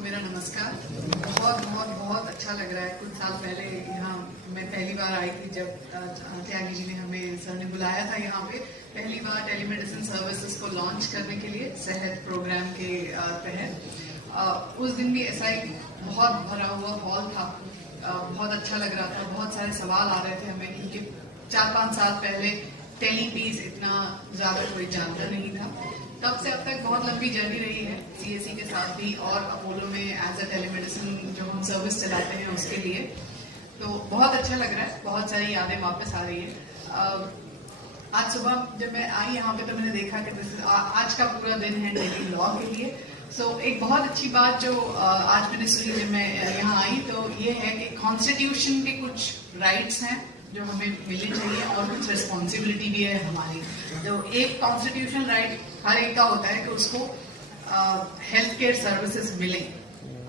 को मेरा नमस्कार। बहुत बहुत बहुत अच्छा लग रहा है। कुछ साल पहले यहाँ मैं पहली बार आई थी जब त्यागी जी ने हमें सर ने बुलाया था यहाँ पे पहली बार टेलीमेडिसिन सर्विसेज को लॉन्च करने के लिए सेहत प्रोग्राम के तहत। उस दिन भी ऐसा एक बहुत भरा हुआ हॉल था। बहुत अच्छा लग रहा था। बहुत सारे सवाल आ रहे थे हमें क्योंकि 4-5 साल पहले टेलीपीस इतना ज्यादा कोई जानता नहीं था। तब से अब तक बहुत लंबी जर्नी रही है सीएससी के साथ भी और अपोलो में एज अ टेलीमेडिसिन जो हम सर्विस चलाते हैं उसके लिए। तो बहुत अच्छा लग रहा है। बहुत सारी यादें वापस आ रही है। आज सुबह जब मैं आई यहाँ पे तो मैंने देखा कि आज का पूरा दिन है डेली लॉ के लिए। एक बहुत अच्छी बात जो आज मैंने सुनी जब मैं यहाँ आई तो ये है कि कॉन्स्टिट्यूशन के कुछ राइट्स हैं जो हमें मिलने चाहिए और कुछ रिस्पॉन्सिबिलिटी भी है हमारी। तो एक कॉन्स्टिट्यूशनल राइट हर एक का होता है कि उसको हेल्थ केयर सर्विसेज मिले।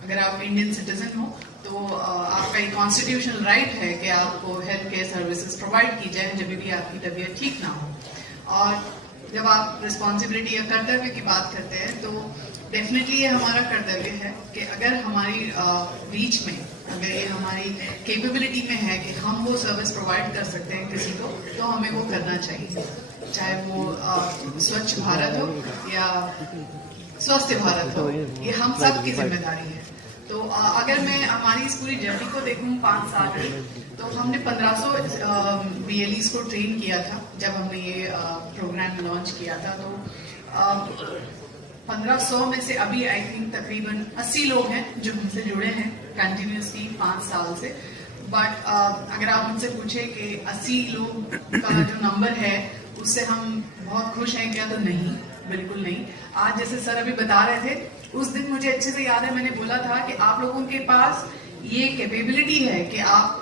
अगर आप इंडियन सिटीजन हो तो आपका एक कॉन्स्टिट्यूशनल राइट है कि आपको हेल्थ केयर सर्विसेज प्रोवाइड की जाए जब भी आपकी तबीयत ठीक ना हो। और जब आप रिस्पॉन्सिबिलिटी या कर्तव्य की बात करते हैं तो डेफिनेटली ये हमारा कर्तव्य है कि अगर हमारी रीच में, अगर ये हमारी कैपेबिलिटी में है कि हम वो सर्विस प्रोवाइड कर सकते हैं किसी को, तो हमें वो करना चाहिए। चाहे वो स्वच्छ भारत हो या स्वस्थ भारत हो, ये हम सब की जिम्मेदारी है। तो अगर मैं हमारी इस पूरी जर्नी को देखूं 5 साल की, तो हमने 1500 BLEs को ट्रेन किया था जब हमने ये प्रोग्राम लॉन्च किया था। तो 1500 में से अभी आई थिंक तकरीबन 80 लोग हैं जो हमसे जुड़े हैं कंटिन्यूसली 5 साल से। बट अगर आप मुझसे पूछे कि 80 लोग का जो नंबर है उससे हम बहुत खुश हैं क्या, तो नहीं, बिल्कुल नहीं। आज जैसे सर अभी बता रहे थे, उस दिन मुझे अच्छे से याद है मैंने बोला था कि आप लोगों के पास ये कैपेबिलिटी है कि आप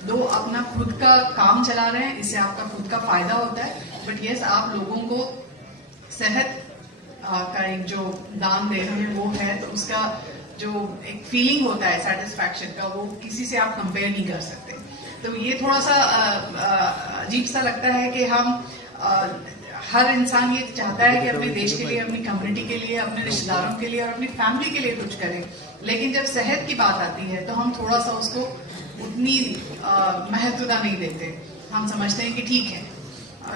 अपना खुद का काम चला रहे हैं, इससे आपका खुद का फायदा होता है। बट यस, आप लोगों को सेहत का एक जो दान दे रहे हैं वो है, तो उसका जो एक फीलिंग होता है सेटिस्फैक्शन का, वो किसी से आप कंपेयर नहीं कर सकते। तो ये थोड़ा सा अजीब सा लगता है कि हम हर इंसान ये चाहता है कि अपने देश के लिए, अपनी कम्युनिटी के लिए, अपने रिश्तेदारों के लिए और अपनी फैमिली के लिए कुछ करें। लेकिन जब सेहत की बात आती है तो हम थोड़ा सा उसको उतनी महत्वता नहीं देते। हम समझते हैं कि ठीक है,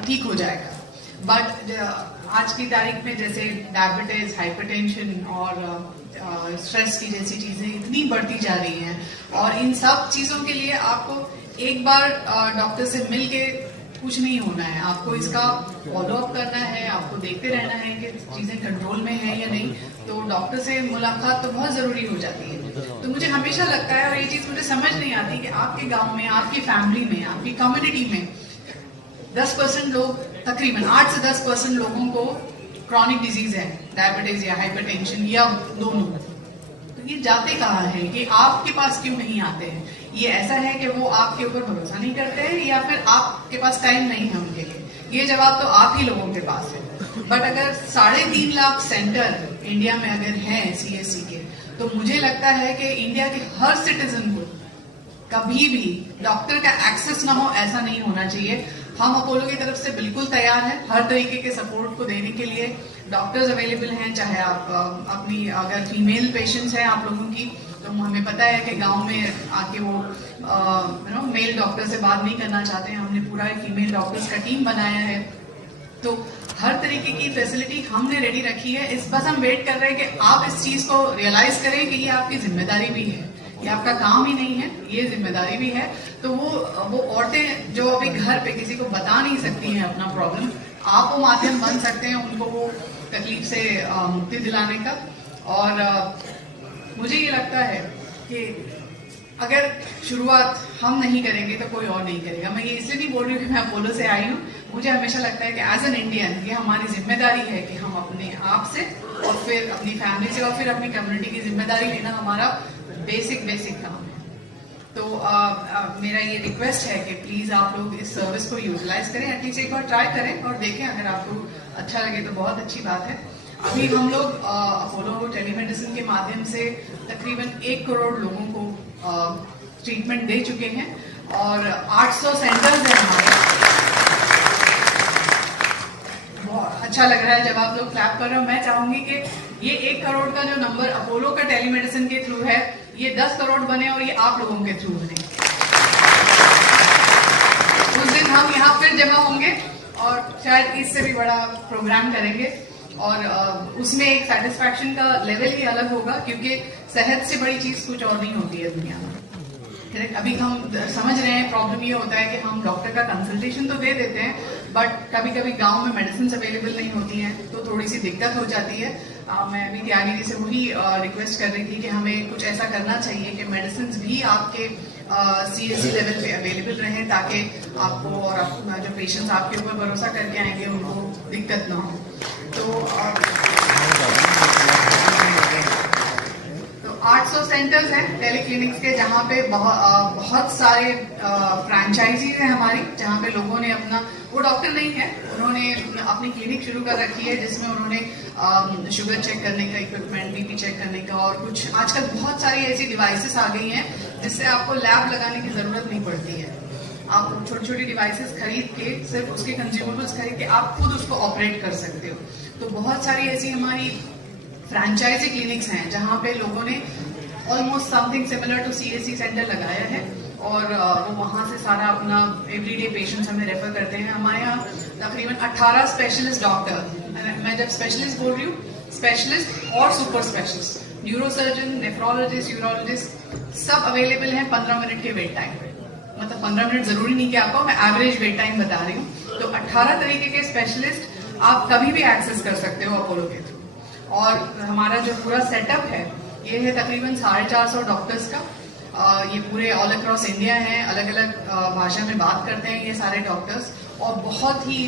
ठीक हो जाएगा। बट आज की तारीख में जैसे डायबिटीज, हाइपरटेंशन और स्ट्रेस की जैसी चीजें इतनी बढ़ती जा रही हैं, और इन सब चीजों के लिए आपको एक बार डॉक्टर से मिल के कुछ नहीं होना है। आपको इसका फॉलो अप करना है, आपको देखते रहना है कि चीजें कंट्रोल में है या नहीं। तो डॉक्टर से मुलाकात तो बहुत जरूरी हो जाती है। तो मुझे हमेशा लगता है, और ये चीज मुझे समझ नहीं आती, कि आपके गांव में, आपकी फैमिली में, आपकी कम्युनिटी में 10% लोग, तकरीबन 8 से 10% लोगों को क्रॉनिक डिजीज है, डायबिटीज या हाइपरटेंशन या दोनों। तो ये जाते कहाँ है कि आपके पास क्यों नहीं आते हैं? ये ऐसा है कि वो आपके ऊपर भरोसा नहीं करते हैं या फिर आपके पास टाइम नहीं है उनके लिए? ये जवाब तो आप ही लोगों के पास है। बट अगर 3.5 लाख सेंटर इंडिया में अगर हैं सीएससी के, तो मुझे लगता है कि इंडिया के हर सिटीजन को कभी भी डॉक्टर का एक्सेस ना हो, ऐसा नहीं होना चाहिए। हम अपोलो की तरफ से बिल्कुल तैयार हैं हर तरीके के सपोर्ट को देने के लिए। डॉक्टर्स अवेलेबल हैं, चाहे आप अपनी अगर फीमेल पेशेंट्स हैं आप लोगों की, तो हमें पता है कि गांव में आके वो मेल डॉक्टर से बात नहीं करना चाहते हैं। हमने पूरा फीमेल डॉक्टर्स का टीम बनाया है। तो हर तरीके की फैसिलिटी हमने रेडी रखी है। बस हम वेट कर रहे हैं कि आप इस चीज को रियलाइज करें कि ये आपकी जिम्मेदारी भी है, ये आपका काम ही नहीं है, ये जिम्मेदारी भी है। तो वो औरतें जो अभी घर पे किसी को बता नहीं सकती हैं अपना प्रॉब्लम, आप वो माध्यम बन सकते हैं उनको वो तकलीफ से मुक्ति दिलाने का। और मुझे ये लगता है कि अगर शुरुआत हम नहीं करेंगे तो कोई और नहीं करेगा। मैं ये इसलिए नहीं बोल रही हूँ कि मैं अपोलो से आई हूँ। मुझे हमेशा लगता है कि एज एन इंडियन ये हमारी जिम्मेदारी है कि हम अपने आप से और फिर अपनी फैमिली से और फिर अपनी कम्युनिटी की जिम्मेदारी लेना हमारा बेसिक काम है। तो मेरा ये रिक्वेस्ट है कि प्लीज आप लोग इस सर्विस को यूटिलाइज करें, एटलीस्ट एक बार ट्राई करें और देखें। अगर आपको अच्छा लगे तो बहुत अच्छी बात है। अभी हम लोग अपोलो टेलीमेडिसिन के माध्यम से तकरीबन 1 करोड़ लोगों को ट्रीटमेंट दे चुके हैं और 800 सेंटर्स हैं हमारे। बहुत अच्छा लग रहा है जब आप लोग क्लैप कर रहे हो। मैं चाहूंगी कि ये 1 करोड़ का जो नंबर अपोलो का टेलीमेडिसिन के थ्रू है, ये 10 करोड़ बने और ये आप लोगों के थ्रू बने। उस दिन हम यहाँ फिर जमा होंगे और शायद इससे भी बड़ा प्रोग्राम करेंगे और उसमें एक सेटिस्फैक्शन का लेवल ही अलग होगा, क्योंकि सेहत से बड़ी चीज कुछ और नहीं होती है दुनिया में। अभी हम समझ रहे हैं प्रॉब्लम ये होता है कि हम डॉक्टर का कंसल्टेशन तो दे देते हैं, बट कभी कभी गांव में मेडिसिन अवेलेबल नहीं होती हैं, तो थोड़ी सी दिक्कत हो जाती है। मैं अभी त्यागी जी से वही रिक्वेस्ट कर रही थी कि हमें कुछ ऐसा करना चाहिए कि मेडिसिन भी आपके CSC लेवल पे अवेलेबल रहें, ताकि आपको और जो पेशेंट्स आपके ऊपर भरोसा करके आएंगे उनको दिक्कत ना हो। तो 800 सेंटर्स हैं टेली क्लिनिक्स के, जहाँ पे बहुत सारे फ्रेंचाइजीज हैं हमारी, जहाँ पे लोगों ने अपना, वो डॉक्टर नहीं है, उन्होंने अपनी क्लिनिक शुरू कर रखी है, जिसमें उन्होंने शुगर चेक करने का इक्विपमेंट, BP चेक करने का, और कुछ आजकल बहुत सारी ऐसी डिवाइसेस आ गई हैं जिससे आपको लैब लगाने की जरूरत नहीं पड़ती है। आप छोटी छोटी डिवाइसेस खरीद के, सिर्फ उसके कंज्यूमेबल्स खरीद के आप खुद उसको ऑपरेट कर सकते हो। तो बहुत सारी ऐसी हमारी फ्रेंचाइजी क्लिनिक्स हैं जहाँ पे लोगों ने almost something similar to CSC centre लगाया है, और वो वहाँ से सारा अपना एवरीडे पेशेंट्स हमें रेफर करते हैं। हमारे यहाँ तकरीबन 18 स्पेशलिस्ट डॉक्टर, मैं जब स्पेशलिस्ट बोल रही हूँ, स्पेशलिस्ट और super specialist, neurosurgeon, nephrologist, urologist, सब अवेलेबल हैं 15 मिनट के वेट टाइम पे। मतलब 15 मिनट जरूरी नहीं कि आपको, मैं एवरेज वेट टाइम बता रही हूँ। तो 18 तरीके के स्पेशलिस्ट आप कभी भी एक्सेस कर सकते हो अपोलो के थ्रू। और हमारा जो पूरा सेटअप है ये है तकरीबन 450 डॉक्टर्स का। ये पूरे ऑल अक्रॉस इंडिया हैं, अलग अलग भाषा में बात करते हैं ये सारे डॉक्टर्स, और बहुत ही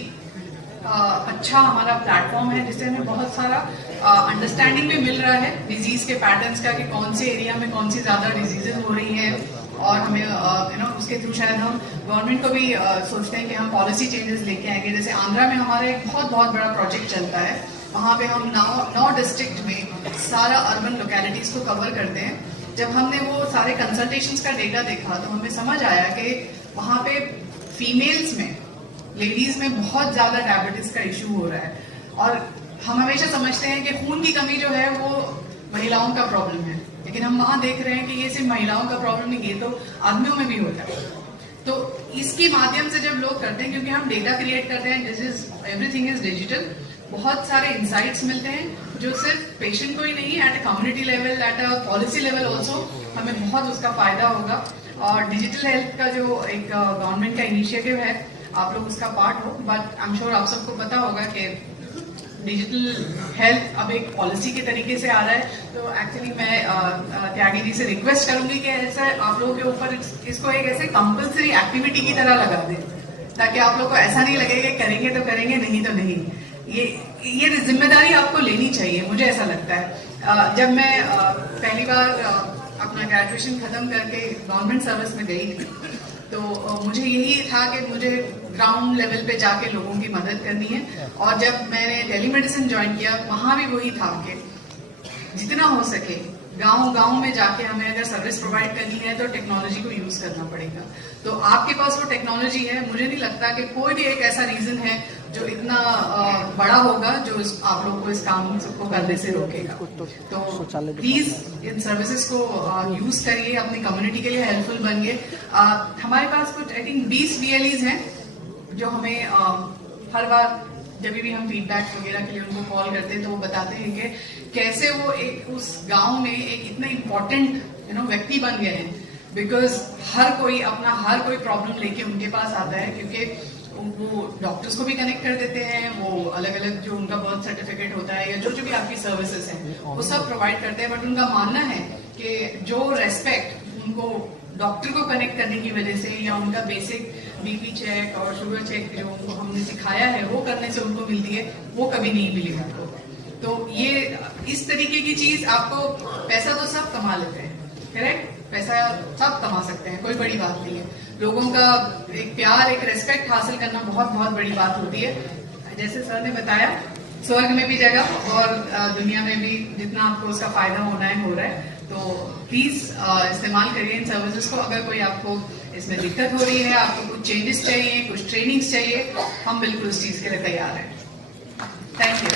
अच्छा हमारा प्लेटफॉर्म है, जिससे हमें बहुत सारा अंडरस्टैंडिंग भी मिल रहा है डिजीज के पैटर्न्स का, कि कौन से एरिया में कौन सी ज्यादा डिजीजेज हो रही हैं, और हमें उसके थ्रू शायद हम गवर्नमेंट को भी सोचते हैं कि हम पॉलिसी चेंजेस लेके आएंगे। जैसे आंध्रा में हमारा एक बहुत बड़ा प्रोजेक्ट चलता है, वहाँ पे हम 9 डिस्ट्रिक्ट में सारा अर्बन लोकेलिटीज को कवर करते हैं। जब हमने वो सारे कंसल्टेशंस का डेटा देखा तो हमें समझ आया कि वहाँ पे फीमेल्स में, लेडीज में बहुत ज्यादा डायबिटीज का इशू हो रहा है, और हम हमेशा समझते हैं कि खून की कमी जो है वो महिलाओं का प्रॉब्लम है, लेकिन हम वहाँ देख रहे हैं कि ये सिर्फ महिलाओं का प्रॉब्लम नहीं, ये तो आदमियों में भी होता है। तो इसके माध्यम से जब लोग करते हैं, क्योंकि हम डेटा क्रिएट करते हैं, this is everything is digital, बहुत सारे इंसाइट्स मिलते हैं जो सिर्फ पेशेंट को ही नहीं, at a community level, at a policy level also हमें बहुत उसका फायदा होगा। और डिजिटल हेल्थ का जो एक गवर्नमेंट का इनिशिएटिव है, आप लोग उसका पार्ट हो, बट आई एम श्योर आप सबको पता होगा कि डिजिटल हेल्थ अब एक पॉलिसी के तरीके से आ रहा है। तो एक्चुअली मैं त्यागी जी से रिक्वेस्ट करूंगी कि ऐसा आप लोगों के ऊपर इसको एक ऐसे कंपल्सरी एक्टिविटी की तरह लगा दें, ताकि आप लोग को ऐसा नहीं लगे कि करेंगे तो करेंगे, नहीं तो नहीं। ये जिम्मेदारी आपको लेनी चाहिए, मुझे ऐसा लगता है। जब मैं पहली बार अपना ग्रेजुएशन खत्म करके गवर्नमेंट सर्विस में गई थी, तो मुझे यही था कि मुझे ग्राउंड लेवल पे जाके लोगों की मदद करनी है। और जब मैंने टेलीमेडिसिन ज्वाइन किया, वहाँ भी वही था कि जितना हो सके गांव में जाके हमें अगर सर्विस प्रोवाइड करनी है तो टेक्नोलॉजी को यूज करना पड़ेगा। तो आपके पास वो टेक्नोलॉजी है, मुझे नहीं लगता कि कोई भी एक ऐसा रीजन है जो इतना बड़ा होगा जो आप लोग को इस काम को करने से रोकेगा। तो प्लीज इन सर्विसेज को यूज करिए, अपनी कम्युनिटी के लिए हेल्पफुल बनिए। हमारे पास कुछ आई थिंक 20 VLEs हैं जो हमें हर बार जब भी हम फीडबैक वगैरह के लिए उनको कॉल करते हैं तो वो बताते हैं कि कैसे वो एक उस गांव में एक इतना इम्पोर्टेंट व्यक्ति बन गए हैं, बिकॉज हर कोई प्रॉब्लम लेके उनके पास आता है, क्योंकि वो डॉक्टर्स को भी कनेक्ट कर देते हैं, वो अलग अलग जो उनका बर्थ सर्टिफिकेट होता है या जो भी आपकी सर्विसेज हैं वो सब प्रोवाइड करते हैं। बट उनका मानना है कि जो रेस्पेक्ट उनको डॉक्टर को कनेक्ट करने की वजह से, या उनका बेसिक BP चेक और शुगर चेक जो उनको हमने सिखाया है वो करने से उनको मिलती है, वो कभी नहीं मिली उनको। तो ये इस तरीके की चीज, आपको पैसा तो सब कमा लेते हैं, करेक्ट, पैसा सब कमा सकते हैं, कोई बड़ी बात नहीं है। लोगों का एक प्यार, एक रेस्पेक्ट हासिल करना बहुत बड़ी बात होती है। जैसे सर ने बताया, स्वर्ग में भी जगह और दुनिया में भी जितना आपको उसका फायदा होना है हो रहा है। तो प्लीज इस्तेमाल करिए इन सर्विसेज को। अगर कोई आपको इसमें दिक्कत हो रही है, आपको कुछ चेंजेस चाहिए, कुछ ट्रेनिंग्स चाहिए, हम बिल्कुल उस चीज के लिए तैयार हैं। Thank you.